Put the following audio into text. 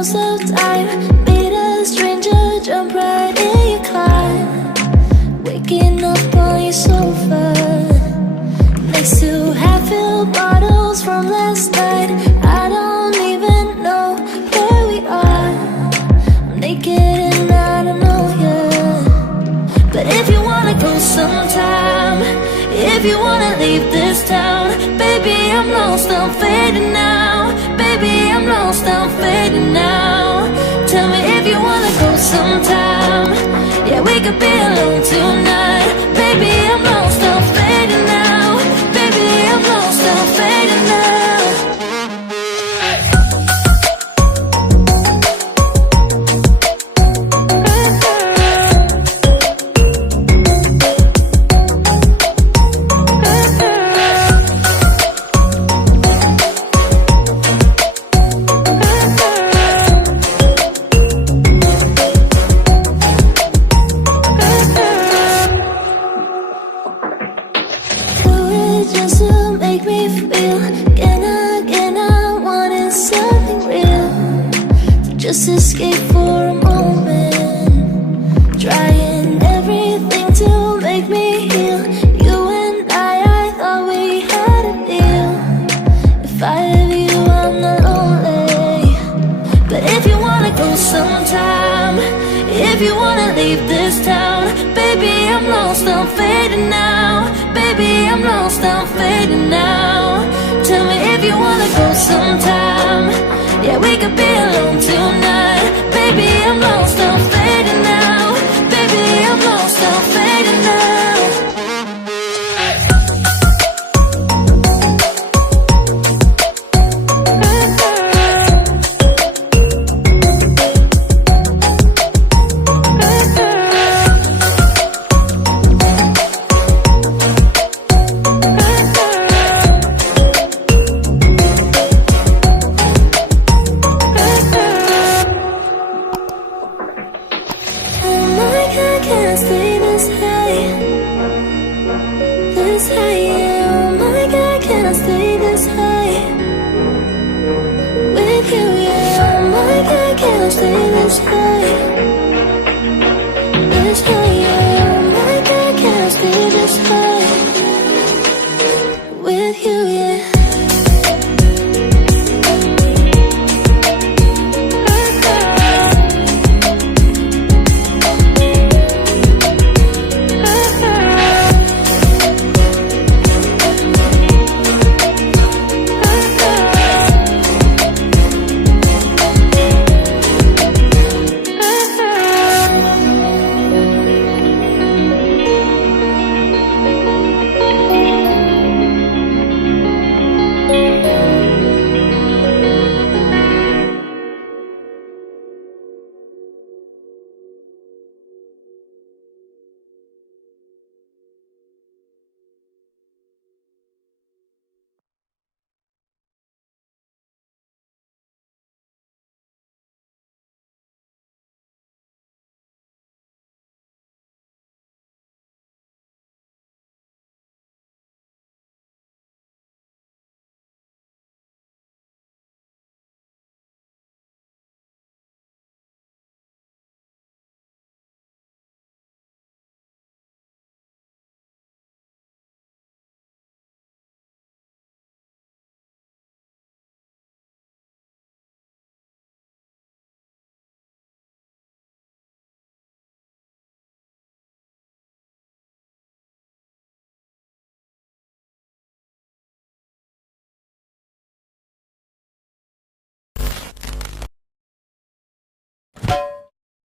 most of the time. Meet a stranger, jump right in your car, waking up on your sofa next to half-filled bottles from last night. I don't even know where we are. I'm naked and I don't know you. But if you wanna go sometime, if you wanna leave this town, baby, I'm lost, I'm fading now. Baby, I'm lost, I'm fading now. Tell me if you wanna go sometime. Yeah, we could be alone tonight. Baby, I'm lost, I'm fading now. Baby, I'm lost, I'm fading now. Just to make me feel again, I wanted something real to just escape for a moment, trying everything to make me heal. You and I thought we had a deal. If I have you, I'm not lonely. But if you wanna go sometime, if you wanna leave this town, baby, I'm lost, I'm fading now. Baby, I'm lost, I'm fading now. Tell me if you wanna go sometime. Yeah, we could be alone tonight.